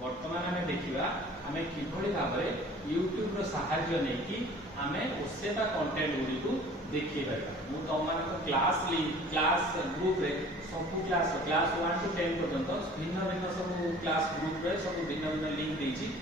वर्तमान आमे देखिबा आमे किभଳି भाबरे YouTube रो सहाय्य नै कि आमे ओसेबा कंटेंट गुडी को देखि पाइबा। मु तमान को क्लास ग्रुप रे सब क्लास 1 टू 10 पर्यंत भिन्न भिन्न सब क्लास ग्रुप रे सब भिन्न भिन्न लिंक देछि।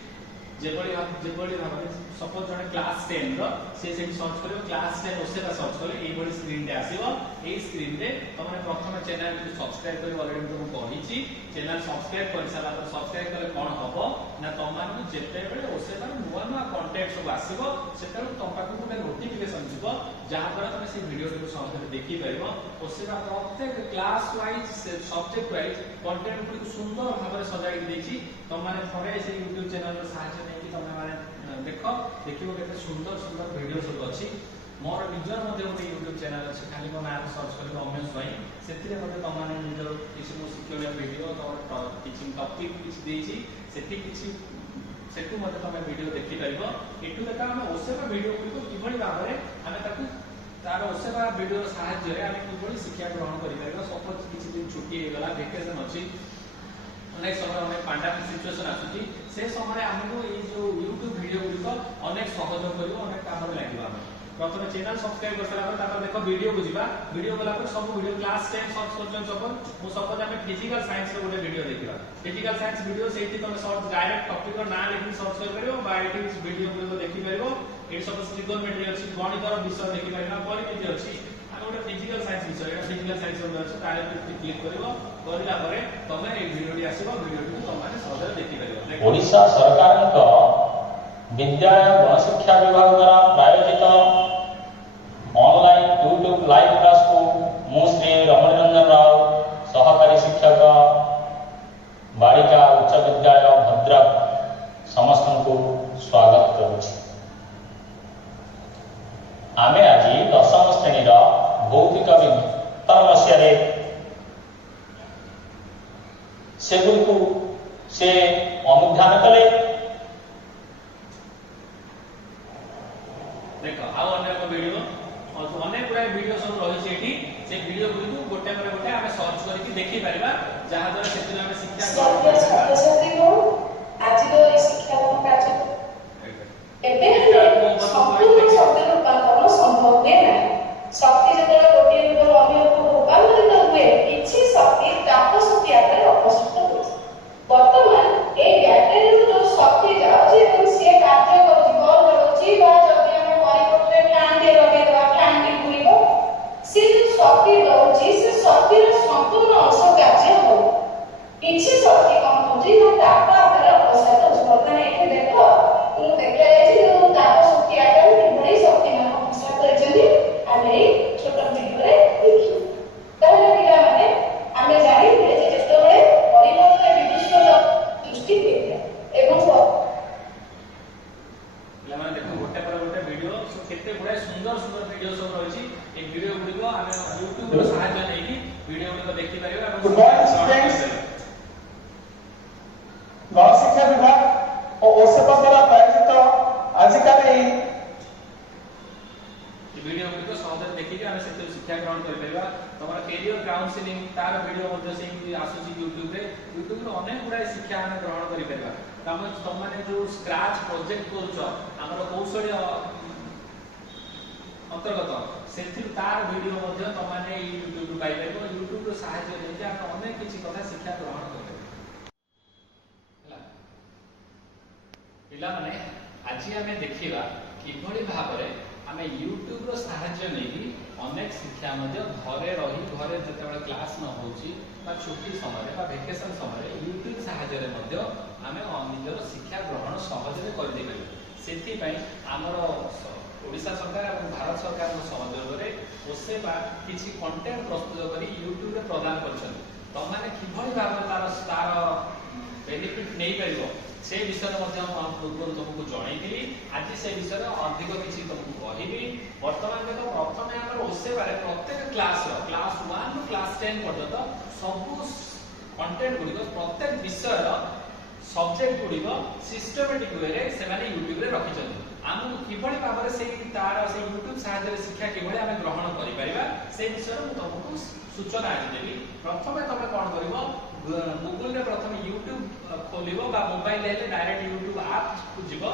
जेबळी भाबरे सपोज जने क्लास 10 रो से सर्च करियो क्लास 10 ओसेबा सर्च कले एई बडी स्क्रीन रे आसीबो। एई स्क्रीन रे तमने प्रथम चैनल को सब्सक्राइब करी ऑलरेडी तुम कहिछि। चैनल सब्सक्राइब कर साला पर सब्सक्राइब कले कोन हबो ना तमान को जेते बेले ओसेबा नुवा नुवा कंटेंट सब आसीबो सेटा तम पाखु गोटे नोटिफिकेशन जिवो जहां पर तुम से वीडियो को सहजरे देखि परिबो। ओसेबा प्रत्येक class wise subject wise content को सुंदर भाबरे सजाई देछि। तुम माने थरे से YouTube चैनल रो सहायता नै कि तुम माने देखो केते सुंदर सुंदर वीडियो सब अछि। मोर निजर मध्ये गोटे YouTube चैनल अछि खाली को नाम सर्च करियो रमेश भाई सेतिरे मध्ये तुम माने निजर किछि मो शिक्षण वीडियो तो टीचिंग टॉपिक किछि देछि सेति किछि सेतु मध्ये तुम वीडियो देखि परिबो। एटु देखा हम ओसेबा वीडियो को किभଳି भाबरे हमें ताकू तार ओसेबा वीडियो सहायता रे हम किभଳି शिक्षा ग्रहण करि परिबो। सपोज किछि दिन छुट्टी हे गला वेकेशन अछि अनेक समय अनेक पैंडेमिक सिचुएशन आसुची से समय हमको ये जो YouTube वीडियो गुडी को अनेक सहयोग करियो अनेक काम रे लागिबा। प्रथम चैनल सब्सक्राइब कर सारा तापर देखो वीडियो को जीवा वीडियो गला पर सब वीडियो क्लास 10 सर्च करजन सपोज हमें फिजिकल साइंस रे गोटे वीडियो देखिबा। फिजिकल साइंस वीडियो सेठी तुम सर्च डायरेक्ट टॉपिक रो ना लिखि सर्च कर करियो बा एठी वीडियो को देखि परिबो। ए सब ट्रिगोनोमेट्री अछि गणित रो विषय देखि परिबा परिमिति अछि गोटे फिजिकल साइंस विषय फिजिकल साइंस रो अछि तारे क्लिक करिवो करला परे तमे ए वीडियोटी आसीबो वीडियोटी को तमे सहजरे देखि परिबो। ओडिशा सरकार को विद्यालय गणशिक्षा विभाग द्वारा प्रायोजित ऑनलाइन YouTube लाइव क्लास को मु श्री रमण रंजन राव सहकारी शिक्षक बालिका उच्च विद्यालय भद्रक समस्त को स्वागत करूछि। आमे आज 10म श्रेणी रो भौतिक विज्ञान मसिया से अनुध्यान कले। देखो आ अनेक वीडियो अनेक गुडा वीडियो सब रही सेठी से वीडियो गुडी को गोटे पर गोटे हमें सर्च करके देखि परिबा जहां द्वारा सेति हमें शिक्षा ग्रहण करबा। छात्र को आज रो शिक्षा को कार्य एबे संपूर्ण शब्द रूपांतरण संभव है ना। शक्ति जतले गोटे रूप अभियोग रूपांतरित हुए किछि शक्ति ताप शक्ति आकार अपसृत हो। वर्तमान ए बैटरी जो शक्ति जाउछि এবং से कार्य करछि बल जाउछि बा जदि हम परिपत्र फैन दे लगे बा फैन दे घुरिबो से जो शक्ति जाउछि से शक्ति रो संपूर्ण अंश कार्य हो। किछि शक्ति कम होछि ना ताप आकार अपसृत हो। वर्तमान एके देखो मु देखा जायछि जो ताप शक्ति आकार किभଳି शक्ति मान अपसृत करछथि आमे छोट वीडियो रे देखि। ताहले पिला माने आमे जानि जे जेतबेले परिवर्तन विद्युत दृष्टि देखे एवं पिला माने देखो गोटे पर गोटे वीडियो सो केते गुडा सुंदर सुंदर वीडियो सब रहिछि। ए वीडियो गुडी को आमे YouTube रो सहायता नै कि वीडियो गुडी को देखि परिबा गुड मॉर्निंग स्टूडेंट्स। गणशिक्षा विभाग और ओसेबा द्वारा प्रायोजित आजिकाली वीडियो गुडी को सहजरे देखि के हमें से शिक्षा ग्रहण कर परिबा। तमरा कैरियर काउंसलिंग तार वीडियो मध्ये से आसुची YouTube रे अनेक गुडा शिक्षा हमें ग्रहण कर परिबा। तम माने जो स्क्रैच प्रोजेक्ट करछ हमर कौशल अंतर्गत सेति तार वीडियो मध्ये तम माने YouTube रो पाइ परिबो। YouTube रो सहायता नै जे हम अनेक किछि कथा शिक्षा ग्रहण कर परिबो। पिला माने आज हमें देखिबा किभଳି भाबरे हमें YouTube रो सहायता नै कि अनेक शिक्षा मध्ये घरे रही घरे जतबे क्लास न होची बा छुट्टी समय बा वेकेशन समय YouTube सहायता रे मध्ये हमें निजर शिक्षा ग्रहण सहजरे कर दे परिबो। सेति पई हमर ओडिशा सरकार और भारत सरकार रो सहयोग रे ओसेबा किछि कंटेंट प्रस्तुत करी YouTube रे प्रदान करछन। त माने किभଳି भाबरे तार बेनिफिट नै परिबो से विषय मध्ये हम पूर्व तुमको जणाइली। आज से विषय अधिक किछि तुमको कहिबी। वर्तमान देखो प्रथम हमर ओसेबा रे प्रत्येक क्लास 1 टू क्लास 10 पर्यंत सब कंटेंट गुडी प्रत्येक विषय सब्जेक्ट गुडी सिस्टमैटिक वे रे से माने YouTube रे रखि छथि। हमको किभଳି भाबरे से तार से YouTube सहायता रे शिक्षा किभଳି हम ग्रहण करि परिबा से विषय मु तुमको सूचना आज देबी। प्रथमे तमे कोन करिवो गूगल रे प्रथम YouTube खोल खोलिबो बा मोबाइल हेले डायरेक्ट YouTube ऐप को जिवो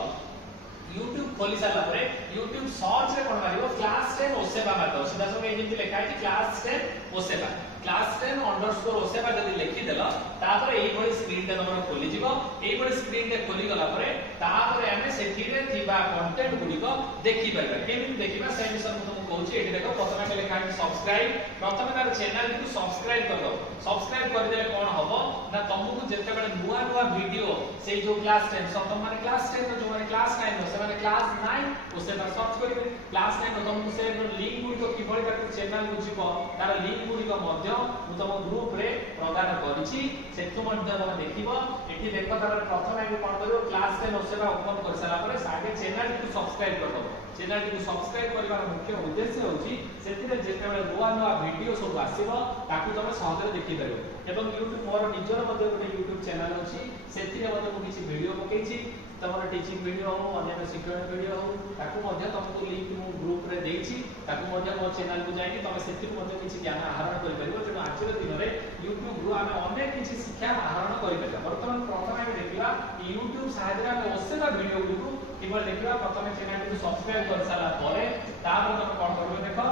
YouTube खोली सारा परे YouTube सर्च रे कोन मारिबो क्लास 10 ओसेबा मारदो सीधा संगे जेंति लिखा है क्लास 10 ओसेबा क्लास 10 अंडरस्कोर ओसेबा जदी लिखि देलो तापर एई भली स्क्रीन ते तमरो खोली जिवो एई भली स्क्रीन ते खोली गला परे तापर हमें सेठी रे थिबा कंटेंट गुडी को देखि परबा केमिति देखिबा से विषय मु तुमको कहूची एठी देखो प्रथमे लिखा है सब्सक्राइब प्रथमे तार चैनल को सब्सक्राइब कर दो सब्सक्राइब कर देले कोन हबो ना तुमको जेते बेले नुवा नुवा वीडियो से जो क्लास 10 सप्तम माने क्लास 10 जो माने क्लास 9 से माने क्लास 9 उसे पर सर्च करिवे क्लास 9 तुमको से लिंक गुडी को किभली तार चैनल को जिवो तार लिंक गुडी को मध्य मु तुम ग्रुप रे प्रदान करिछि सेतु मध्य तुम देखिबो एठी देखो तार प्रथमे आगे कोन करिवो क्लास 10 ओसेबा ओपन कर सारा परे सागे चैनल को सब्सक्राइब कर दो चैनल को सब्सक्राइब करबार मुख्य उद्देश्य होछि सेतिरे जेते बेले नुवा नुवा वीडियो सब आसीबो ताकू तुम सहजरे देखि परिबो एवं YouTube मोर निजर मध्ये गोटे YouTube चैनल अछि सेतिरे मध्ये मु किछि वीडियो पकेछि तमर टीचिंग वीडियो हो अन्य शिक्षण वीडियो हो ताकू मध्ये तुमको लिंक मु ग्रुप रे देछि ताकू मध्ये मो चैनल को जाइनि तमे सेतिरे मध्ये किछि ज्ञान आहरण करि परिबो जेनो आजर दिन रे YouTube रो आमे अनेक किछि शिक्षा आहरण करि परिबो वर्तमान प्रथमे आमे देखिबा YouTube सहायता आमे ओसेबा वीडियो गुडू केवल देखिबा प्रथमे चैनल को सब्सक्राइब कर सारा परे तापर तमे कोन करबे देखो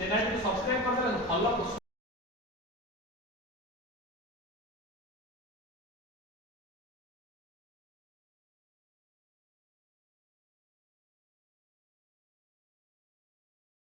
चैनल को सब्सक्राइब कर फॉलो